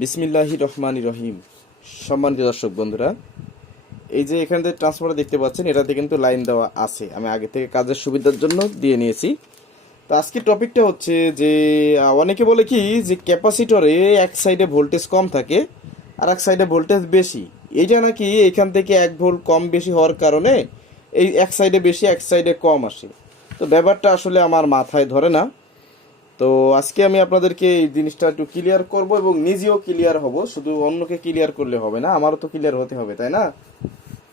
বিসমিল্লাহির রহমানির রহিম। সম্মানিত দর্শক বন্ধুরা, এই যে এখানে যে ট্রান্সফর্মার দেখতে পাচ্ছেন, এটাতে কিন্তু লাইন দেওয়া আছে, আমি আগে থেকে কাজের সুবিধার জন্য দিয়ে নিয়েছি। তো আজকের টপিকটা হচ্ছে যে অনেকে বলে কি যে ক্যাপাসিটরে এক সাইডে ভোল্টেজ কম থাকে আর এক সাইডে ভোল্টেজ বেশি। এইটা নাকি এখান থেকে 1 ভোল্ট কম বেশি হওয়ার কারণে এই এক সাইডে বেশি এক সাইডে কম আসে। তো ব্যাপারটা আসলে আমার মাথায় ধরে না। তো আজকে আমি আপনাদেরকে এই জিনিসটা একটু ক্লিয়ার করব এবং নিজেও ক্লিয়ার হব। শুধু অন্যকে ক্লিয়ার করলে হবে না, আমারও তো ক্লিয়ার হতে হবে, তাই না?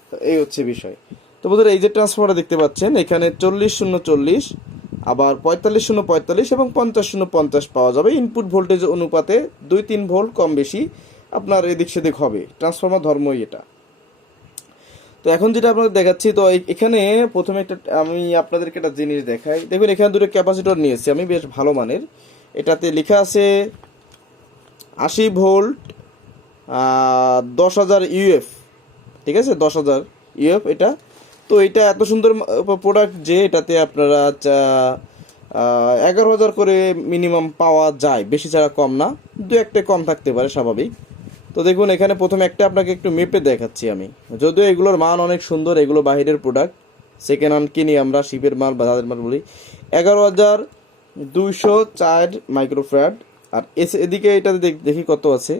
তো এই হচ্ছে বিষয়। তো বন্ধুরা, এই যে ট্রান্সফর্মারটা দেখতে পাচ্ছেন, এখানে 40-0-40, আবার 45-0-45 এবং 50-0-50 পাওয়া যাবে। ইনপুট ভোল্টেজ অনুপাতে 2-3 ভোল্ট কম বেশি আপনার এদিক সেদিক হবে। ট্রান্সফর্মার ধর্মই এটা। তো এখন যেটা আপনাদের দেখাচ্ছি, তো এখানে প্রথমে আমি আপনাদেরকে একটা জিনিস দেখাই। দেখুন, এখানে দুটো ক্যাপাসিটর নিয়েছি আমি, বেশ ভালো মানের। এটাতে লেখা আছে 80 ভোল্ট 10,000 ইউএফ, ঠিক আছে, 10,000 ইউএফ এটা। তো এটা এত সুন্দর প্রোডাক্ট যে এটাতে আপনারা 11,000 করে মিনিমাম পাওয়া যায়, বেশি ছাড়া কম না, দু একটা কম থাকতে পারে স্বাভাবিক। তো দেখুন, এখানে প্রথমে একটা আপনাকে একটু মেপে দেখাচ্ছি আমি। যদিও এগুলোর মান অনেক সুন্দর, এগুলো বাহিরের প্রোডাক্ট, সেকেন্ড হ্যান্ড কিনি আমরা, শিপের মাল বা তাদের মাল বলি। 11,204 মাইক্রোফ্যারাড। আর এদিকে এটা দেখি কত আছে।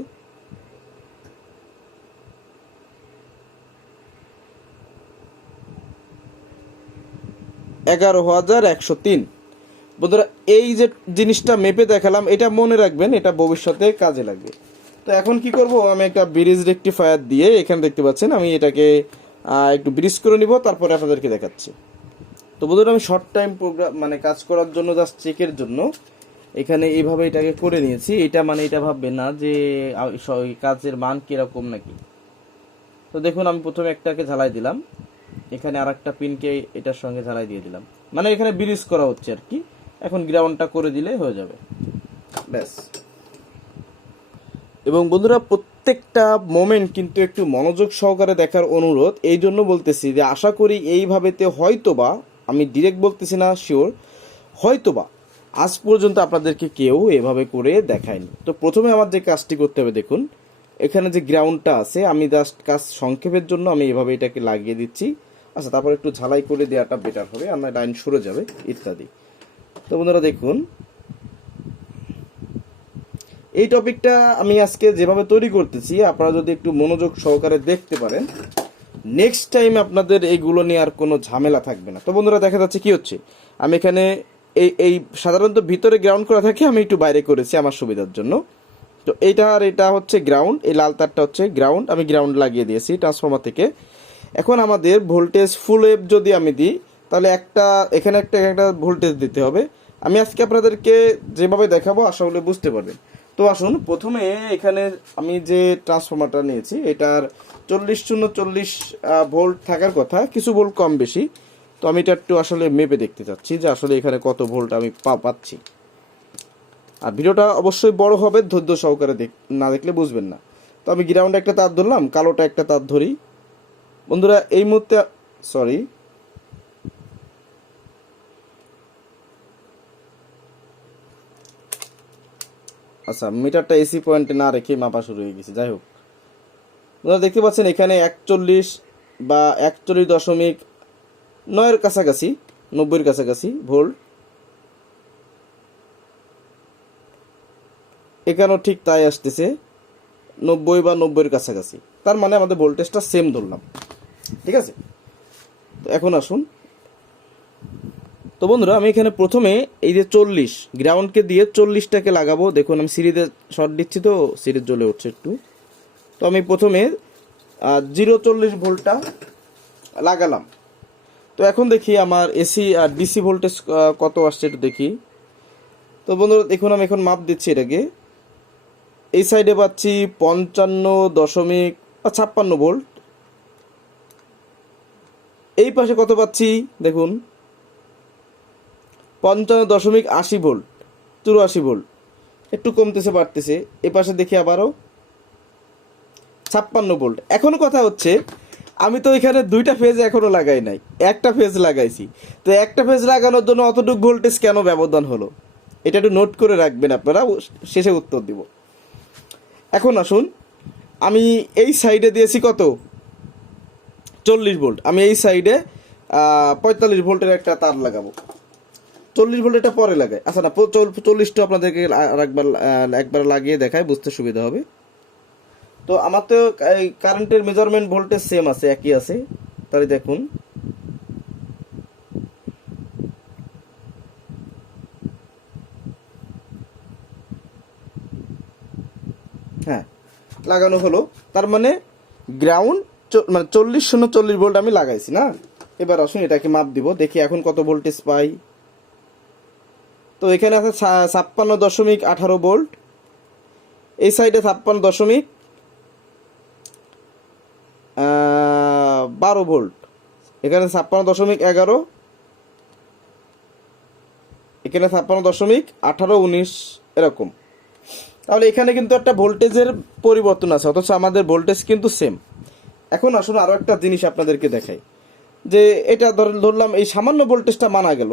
$11,103। বন্ধুরা, এই যে জিনিসটা মেপে দেখালাম, এটা মনে রাখবেন, এটা ভবিষ্যতে কাজে লাগবে। তো এখন কি করব, আমি একটা ব্রিজ রেকটিফায়ার দিয়ে, এখানে দেখতে পাচ্ছেন আমি এটাকে একটু ব্রিজ করে নিব, তারপরে আপনাদেরকে দেখাচ্ছি। তো বন্ধুরা, আমি শর্ট টাইম প্রোগ্রাম মানে কাজ করার জন্য, জাস্ট চেকের জন্য এখানে এইভাবে এটাকে করে নিয়েছি। এটা মানে এটা ভাববেন না যে কাজের মান কিরকম নাকি। তো দেখুন, আমি প্রথমে একটাকে ঝালাই দিলাম, এখানে আর একটা পিনকে এটার সঙ্গে ঝালাই দিয়ে দিলাম, মানে এখানে ব্রিজ করা হচ্ছে আর কি। এখন গ্রাউন্ডটা করে দিলে হয়ে যাবে, ব্যাস। এবং বন্ধুরা, প্রত্যেকটা মোমেন্ট কিন্তু একটু মনোযোগ সহকারে দেখার অনুরোধ। এই জন্য বলতেছি যে আশা করি এইভাবেতে হয়তোবা, আমি ডিরেক্ট বলতেছি না, শিওর, হয়তোবা আজ পর্যন্ত আপনাদেরকে কেউ এভাবে করে দেখায়নি। তো প্রথমে আমার যে কাজটি করতে হবে, দেখুন এখানে যে গ্রাউন্ডটা আছে, আমি জাস্ট কাজ সংক্ষেপের জন্য আমি এভাবে এটাকে লাগিয়ে দিচ্ছি। আচ্ছা, তারপর একটু ঝালাই করে দেওয়াটা বেটার হবে, আমার লাইন সরে যাবে ইত্যাদি। তো বন্ধুরা দেখুন, এই টপিকটা আমি আজকে যেভাবে তৈরি করতেছি, আপনারা যদি একটু মনোযোগ সহকারে দেখতে পারেন, নেক্সট টাইম আপনাদের এইগুলো নিয়ে আর কোনো ঝামেলা থাকবে না। তো বন্ধুরা, দেখা যাচ্ছে কি হচ্ছে, আমি এখানে এই সাধারণত ভিতরে গ্রাউন্ড করা থাকে, আমি একটু বাইরে করেছি আমার সুবিধার জন্য। তো এইটা আর এটা হচ্ছে গ্রাউন্ড, এই লাল তারটা হচ্ছে গ্রাউন্ড, আমি গ্রাউন্ড লাগিয়ে দিয়েছি ট্রান্সফর্মার থেকে। এখন আমাদের ভোল্টেজ ফুল ওয়েভ যদি আমি দিই, তাহলে এখানে একটা ভোল্টেজ দিতে হবে। আমি আজকে আপনাদেরকে যেভাবে দেখাবো, আশা করি বুঝতে পারবেন। তো আসুন, প্রথমে এখানে আমি যে ট্রান্সফর্মারটা নিয়েছি, এটার 40-0-40 ভোল্ট থাকার কথা, কিছু ভোল্ট কম বেশি। তো আমি এটা একটু আসলে মেপে দেখতে চাচ্ছি যে আসলে এখানে কত ভোল্ট আমি পাচ্ছি। আর ভিডিওটা অবশ্যই বড় হবে, ধৈর্য সহকারে না দেখলে বুঝবেন না। তো আমি গ্রাউন্ডে একটা তার ধরলাম, কালোটা একটা তার ধরি। বন্ধুরা, এই মুহূর্তে সরি, আচ্ছা, মিটারটা এসি পয়েন্টে না রেখে মাপা শুরু হয়ে গেছে। যাই হোক, আপনারা দেখতে পাচ্ছেন এখানে 41 বা 41.9 কাছাকাছি, 90-এর কাছাকাছি ভোল্ট। এখানেও ঠিক তাই আসতেছে, 90 বা 90-এর কাছাকাছি। তার মানে আমাদের ভোল্টেজটা সেম ধরলাম, ঠিক আছে। তো এখন আসুন, তো বন্ধুরা, আমি এখানে প্রথমে এই যে 40 গ্রাউন্ডকে দিয়ে 40টাকে লাগাবো। দেখুন, আমি সিরিজে শর্ট দিচ্ছি, তো সিরিজ জ্বলে উঠছে একটু। তো আমি প্রথমে 0.40 ভোল্টটা লাগালাম। তো এখন দেখি আমার এসি আর ডিসি ভোল্টেজ কত আসছে, একটু দেখি। তো বন্ধুরা দেখুন, আমি এখন মাপ দিচ্ছি এটাকে। এই সাইডে পাচ্ছি 55.56 ভোল্ট। এই পাশে কত পাচ্ছি দেখুন, 55.80 ভোল্ট, 84 ভোল্ট। একটু কমতেছে বাড়তেছে। এ পাশে দেখি আবারও 56 ভোল্ট। এখনো কথা হচ্ছে, আমি তো এখানে দুইটা ফেজ এখনো লাগাই নাই, একটা ফেজ লাগাইছি। তো একটা ফেজ লাগানোর জন্য অতটুকু ভোল্টেজ কেন ব্যবধান হলো, এটা একটু নোট করে রাখবেন আপনারা, শেষে উত্তর দিব। এখন আসুন, আমি এই সাইডে দিয়েছি কত 40 ভোল্ট, আমি এই সাইডে 45 ভোল্টের একটা তার লাগাবো। 40 ভোল্ট এটা পরে লাগাই, আচ্ছা না 40টা আপনাদেরকে একবার লাগিয়ে দেখায়, বুঝতে সুবিধা হবে। তো আমার তো এই কারেন্টের মেজারমেন্ট ভোল্টেজ সেম আছে, একই আছে। তাহলে দেখুন হ্যাঁ লাগানো হলো, তার মানে গ্রাউন্ড মানে 40 ভোল্ট আমি লাগাইছি না। এবার আসুন এটাকে মাপ দিব, দেখি এখন কত ভোল্টেজ পাই। তো এখানে আছে 56.18 ভোল্ট, এই সাইডে 56.12 ভোল্ট, এখানে 56.11, এখানে 56.18, 19 এরকম। তাহলে এখানে কিন্তু একটা ভোল্টেজের পরিবর্তন আছে, অথচ আমাদের ভোল্টেজ কিন্তু সেম। এখন আসুন আরও একটা জিনিস আপনাদেরকে দেখাই, যে এটা ধরলাম এই সামান্য ভোল্টেজটা মানা গেল।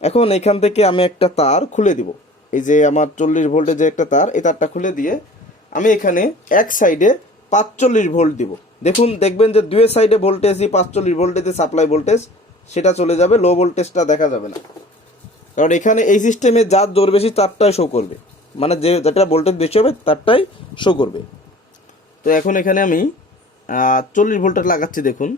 এখন এখান থেকে আমি একটা তার খুলে দিব, এই যে আমার 40 ভোল্টের যে একটা তার, এই তারটা খুলে দিয়ে আমি এখানে এক সাইডে 45 ভোল্ট দিব। দেখবেন যে দুই সাইডে ভোল্টেজই 45 ভোল্টেজে সাপ্লাই ভোল্টেজ, সেটা চলে যাবে, লো ভোল্টেজটা দেখা যাবে না। কারণ এখানে এই সিস্টেমে যার জোর বেশি তারটাই শো করবে, মানে যেটা ভোল্টেজ বেশি হবে তারটাই শো করবে। তো এখন এখানে আমি 40 ভোল্টের লাগাচ্ছি, দেখুন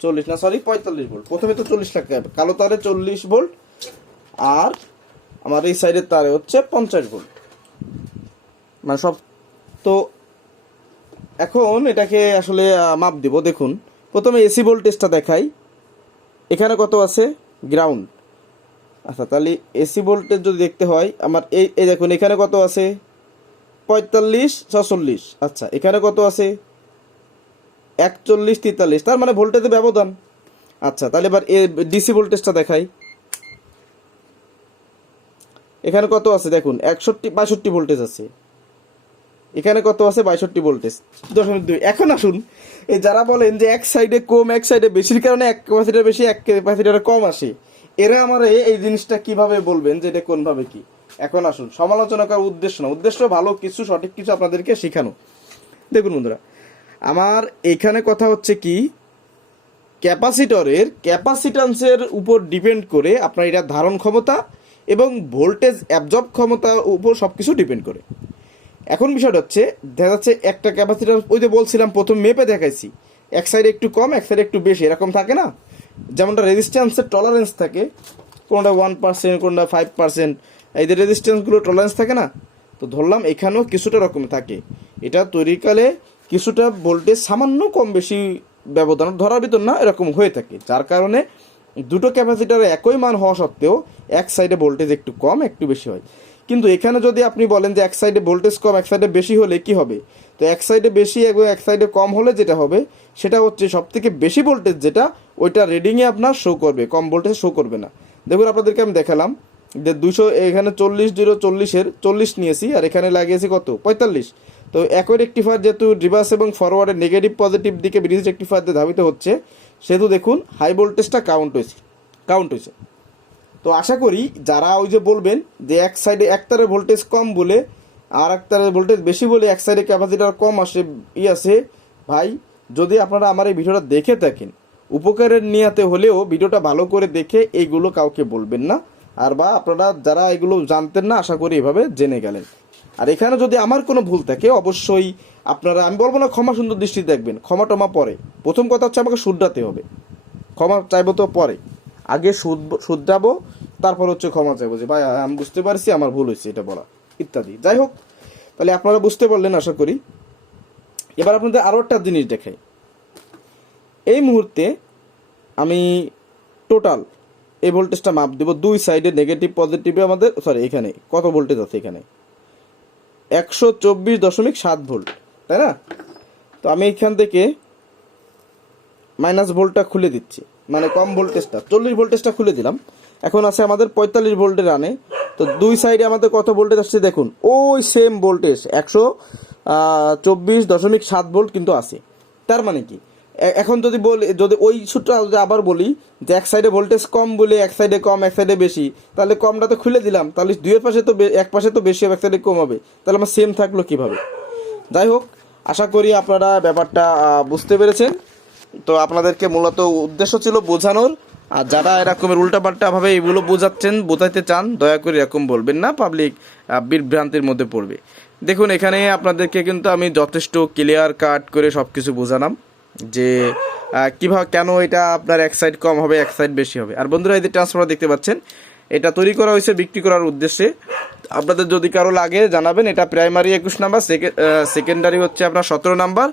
45 ভোল্ট। প্রথমে তো 40 লাগাতে হবে, কালো তারে 40 ভোল্ট, আর আমার এই সাইডের তারে হচ্ছে 50 ভোল্ট, মানে সব। তো এখন এটাকে আসলে মাপ দিব। দেখুন প্রথমে এসি ভোল্টেজটা দেখাই, এখানে কত আছে গ্রাউন্ড। আচ্ছা তাহলে এসি ভোল্টেজ যদি দেখতে হয় আমার এই দেখুন এখানে কত আছে 45, 46। আচ্ছা এখানে কত আছে 41, 43, তার মানে ভোল্টেজের ব্যবধান। আচ্ছা তাহলে এবার ডিসি ভোল্টেজটা দেখাই, এখানে কত আছে দেখুন 62 ভোল্টেজ আছে, এখানে কত আছে 62 ভোল্টেজ 0.2। এখন আসুন এই যারা বলেন যে এক সাইডে কম এক সাইডে বেশির কারণে এক ক্যাপাসিটার বেশি এক ক্যাপাসিটার কম আসে, এরা আমার এই জিনিসটা কিভাবে বলবেন যে এটা কোনভাবে কি। এখন আসুন সমালোচনা করার উদ্দেশ্য না, উদ্দেশ্য ভালো কিছু সঠিক কিছু আপনাদেরকে শেখানো। দেখুন বন্ধুরা, আমার এখানে কথা হচ্ছে কি, ক্যাপাসিটরের ক্যাপাসিট্যান্সের উপর ডিপেন্ড করে আপনার এটা ধারণ ক্ষমতা এবং ভোল্টেজ অ্যাবজর্ব ক্ষমতার উপর সব কিছু ডিপেন্ড করে। এখন বিষয়টা হচ্ছে দেখা যাচ্ছে একটা ক্যাপাসিটার, ওই যে বলছিলাম প্রথম মেপে দেখাইছি, এক সাইডে একটু কম এক সাইডে একটু বেশি এরকম থাকে না, যেমনটা রেজিস্ট্যান্সের টলারেন্স থাকে, কোনটা 1%, কোনটা 5%, এই যে রেজিস্ট্যান্সগুলো টলারেন্স থাকে না। তো ধরলাম এখানেও কিছুটা রকম থাকে, এটা তৈরিকালে কিছুটা ভোল্টেজ সামান্য কম বেশি ব্যবধান ধরার ভিতর না এরকম হয়ে থাকে, যার কারণে দুটো ক্যাপাসিটারে একই মান হওয়া সত্ত্বেও এক সাইডে ভোল্টেজ একটু কম একটু বেশি হয়। কিন্তু এখানে যদি আপনি বলেন যে এক সাইডে ভোল্টেজ কম এক সাইডে বেশি হলে কি হবে, তো এক সাইডে বেশি এবং এক সাইডে কম হলে যেটা হবে সেটা হচ্ছে সবথেকে বেশি ভোল্টেজ যেটা ওইটা রিডিংয়ে আপনার শো করবে, কম ভোল্টেজ শো করবে না। দেখুন আপনাদেরকে আমি দেখালাম যে 200, এখানে 40 40 নিয়েছি আর এখানে লাগিয়েছি কত 45। তো একই রেক্টিফায়ার যেহেতু রিভার্স এবং ফরওয়ার্ডের নেগেটিভ পজিটিভ দিকে ব্রিজ রেক্টিফায়ার দিয়ে ধাবিত হচ্ছে, সেহেতু দেখুন হাই ভোল্টেজটা কাউন্ট হয়েছে। তো আশা করি যারা ওই যে বলবেন যে এক সাইডে এক তারের ভোল্টেজ কম বলে আর এক তারের ভোল্টেজ বেশি বলে এক সাইডে ক্যাপাসিটার কম আসে আছে, ভাই যদি আপনারা আমার এই ভিডিওটা দেখে থাকেন উপকারের নিয়াতে হলেও ভিডিওটা ভালো করে দেখে এইগুলো কাউকে বলবেন না, আর বা আপনারা যারা এগুলো জানতেন না আশা করি এভাবে জেনে গেলেন। আর এখানে যদি আমার কোনো ভুল থাকে অবশ্যই আপনারা, আমি বলবো না ক্ষমা সুন্দর দৃষ্টি দেখবেন, ক্ষমা টমা পরে, প্রথম কথা হচ্ছে আমাকে শুধরাতে হবে, ক্ষমা চাইবো তো পরে, আগে শুধরাবো তারপর হচ্ছে ক্ষমা চাইবো যে ভাই আমি বুঝতে পারছি আমার ভুল হয়েছে এটা বলা ইত্যাদি। যাই হোক, তাহলে আপনারা বুঝতে পারলেন আশা করি। এবার আপনাদের আরও একটা জিনিস দেখাই, এই মুহূর্তে আমি টোটাল এই ভোল্টেজটা মাপ দেবো, দুই সাইডে নেগেটিভ পজিটিভে আমাদের এখানে কত ভোল্টেজ আছে, এখানে 124.7 ভোল্ট, তাই না। তো আমি এখান থেকে মাইনাস ভোল্টটা খুলে দিচ্ছি, মানে কম ভোল্টেজটা 40 ভোল্টেজটা খুলে দিলাম। এখন আছে আমাদের 45 ভোল্টের রানে। তো দুই সাইডে আমাদের কত ভোল্টেজ আসছে দেখুন, ওই সেম ভোল্টেজ 124.7 ভোল্ট কিন্তু আছে। তার মানে কি এখন যদি ওই সূত্রটা যদি আবার বলি যে এক সাইডে ভোল্টেজ কম বলে এক সাইডে কম এক সাইডে বেশি, তাহলে কমটা তো খুলে দিলাম, তাহলে দুইয়ের পাশে তো এক পাশে তো বেশি হবে এক সাইডে কম হবে, তাহলে আমার সেম থাকলো কিভাবে? যাই হোক, আশা করি আপনারা ব্যাপারটা বুঝতে পেরেছেন। তো আপনাদেরকে মূলত উদ্দেশ্য ছিল বোঝানোর। আর যারা এরকমের উল্টাপাল্টাভাবে এগুলো বোঝাতে চান, দয়া করে এরকম বলবেন না, পাবলিক বিভ্রান্তির মধ্যে পড়বে। দেখুন, এখানে আপনাদেরকে কিন্তু আমি যথেষ্ট ক্লিয়ার কাট করে সব কিছু বোঝালাম যে কীভাবে কেন এটা আপনার এক সাইড কম হবে এক সাইড বেশি হবে। আর বন্ধুরা, এই যে ট্রান্সফর্মার দেখতে পাচ্ছেন, এটা তৈরি করা হয়েছে বিক্রি করার উদ্দেশ্যে। আপনাদের যদি কারো লাগে জানাবেন। এটা প্রাইমারি 21 নাম্বার, সেকেন্ডারি হচ্ছে আপনার 17 নাম্বার।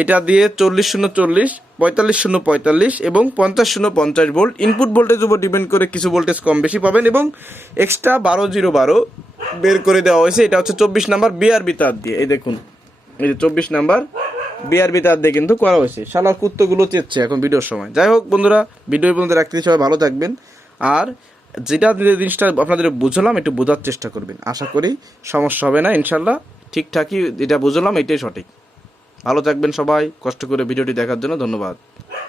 এটা দিয়ে 40-0-40, 45-0-45 এবং 50-0-50 ভোল্ট। ইনপুট ভোল্টেজ উপর ডিপেন্ড করে কিছু ভোল্টেজ কম বেশি পাবেন এবং এক্সট্রা 12-0-12 বের করে দেওয়া হয়েছে। এটা হচ্ছে 24 নাম্বার বিআরবি তার দিয়ে। এই দেখুন, এই যে 24 নাম্বার বিআরবি তার দিয়ে কিন্তু করা হয়েছে। শালার কুত্তগুলো চেচ্ছে এখন ভিডিওর সময়। যাই হোক বন্ধুরা, ভিডিও পর্যন্ত রাখতে সবাই ভালো থাকবেন। আর যেটা জিনিসটা আপনাদের বুঝলাম একটু বোঝার চেষ্টা করবেন, আশা করি সমস্যা হবে না ইনশাল্লাহ। ঠিকঠাকই যেটা বুঝলাম এটাই সঠিক। ভালো থাকবেন সবাই। কষ্ট করে ভিডিওটি দেখার জন্য ধন্যবাদ।